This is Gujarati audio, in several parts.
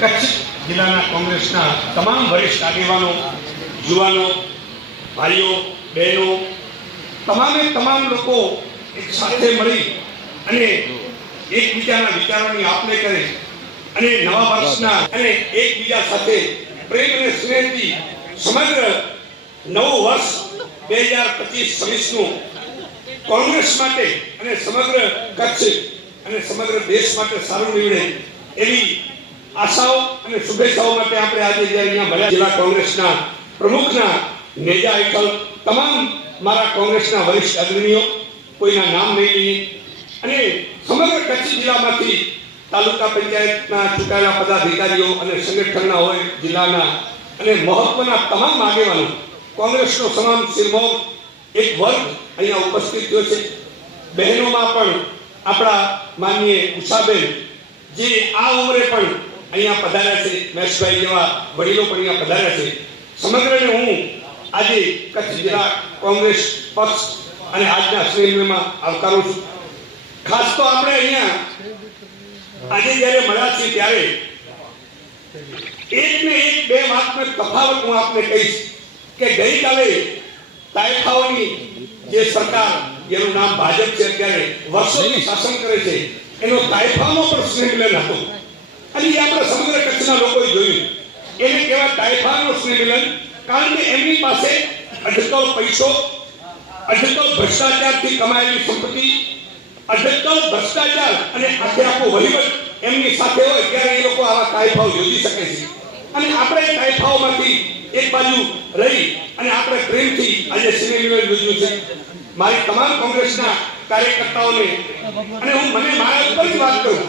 કચ્છ જિલ્લાના કોંગ્રેસના તમામ વરિષ્ઠ આગેવાનો, યુવાનો, ભાઈઓ, બહેનો, તમામે તમામ લોકો એક સાથે મળી અને એકબીજાના વિચારોની આપલે કરે અને નવા વર્ષના અને એકબીજા સાથે પ્રેમ અને સ્નેહથી સમગ્ર નવું વર્ષ બે હજાર પચીસ છવ્વીસનું કોંગ્રેસ માટે અને સમગ્ર કચ્છ અને સમગ્ર દેશ માટે સારું નીવડે એવી આશાઓ અને શુભેચ્છાઓ માટે આપણે આજે જે અહીંયા ભલે જિલ્લા કોંગ્રેસના પ્રમુખના નેજા હેઠળ તમામ મારા કોંગ્રેસના વરિષ્ઠ અગ્રણીઓ, કોઈના નામ નહીં લઈએ, અને સમગ્ર કચ્છ જિલ્લામાંથી તાલુકા પંચાયતના ચૂંટાયેલા પદાધિકારીઓ અને સંગઠનના હોય જિલ્લાના અને મહત્વના તમામ આગેવાનો, કોંગ્રેસનો તમામ સિરમો એક વર્ગ અહીંયા ઉપસ્થિત થયો છે. બહેનોમાં પણ આપણા માનીએ ઉષાબેન, જે આ ઉંમરે પણ અહીંયા પધાર્યા છે મહેશભાઈ જેવા વડીલો પણ અહીંયા પધાર્યા છે. સમગ્રને હું આજે કચ્છ જિલ્લા કોંગ્રેસ પક્ષ અને આજના શ્રેણીમાં આવકારું છું. ખાસ તો આપણે અહીંયા, આજે જ્યારે મળ્યા છીએ ત્યારે એક ને એક બે વાતનો તફાવત હું આપને કહીશ કે ગઈકાલે તાયફાઓની જે સરકાર, જેનું નામ ભાજપ છે અત્યારે, વર્ષોથી શાસન કરે છે, એનો તાયફામાં પણ સ્નેહમિલન હતું. અને એ આપણા સમગ્ર કચ્છના લોકોએ જોયું. એને કેવા તાયફાનો સ્નેહમિલન કારણ કે એમની પાસે અઢતો પૈસો અઢતો ભ્રષ્ટાચારથી કમાયેલી સંપત્તિ અઢતો ભ્રષ્ટાચાર અને આખે આખો વહીવટ એમની સાથે હોય ત્યારે એ લોકો આવા ટાઈફાઓ યોજી શકે છે. અને આપણે એ તાયફાઓમાંથી એક બાજુ રહી અને આપણે પ્રેમથી આજે સિનેમિલન યોજ્યું છે. મારી તમામ કોંગ્રેસના કાર્યકર્તાઓને, અને હું, મને મારા ઉપર જ વાત કરું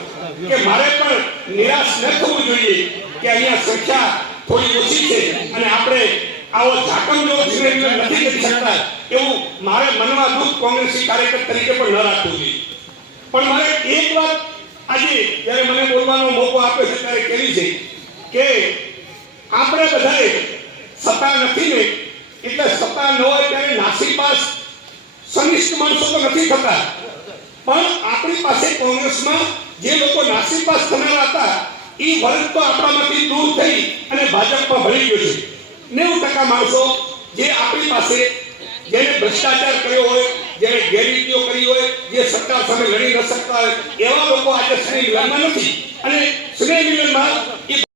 કે મારે પણ નિરાશ ન થવું જોઈએ કે અહીંયા સંખ્યા થોડી ઓછી છે અને આપણે આવો ઝાકમ જેવો સિનેમિલન નથી કરી શકતા એવું મારે મનમાં દુઃખ કોંગ્રેસી કાર્યકર તરીકે પણ ન રાખવું જોઈએ. પણ મારે એક વાત આજે જ્યારે મને બોલવાનો મોકો આપ્યો છે ત્યારે કેવી છે કે આપણે બધાએ સત્તા નથી ને એટલે સત્તા ન હોય ત્યારે નાસીપાસ સનિષ્ઠ માણસો તો નથી થતા. પણ આપણી પાસે કોંગ્રેસમાં જે લોકો નાસીપાસ થનારા હતા, એ વર્ગ તો આપણામાંથી દૂર થઈ અને ભાજપમાં ભળી ગયો છે. નેવું ટકા માણસો જે આપણી પાસે જેને ભ્રષ્ટાચાર કર્યો હોય, જેને ગેરરીતિઓ કરી હોય, જે સરકાર સામે લડી ન શકતા હોય, એવા લોકો આજે શ્રેણી મિલનમાં નથી. અને શ્રેણી મિલનમાં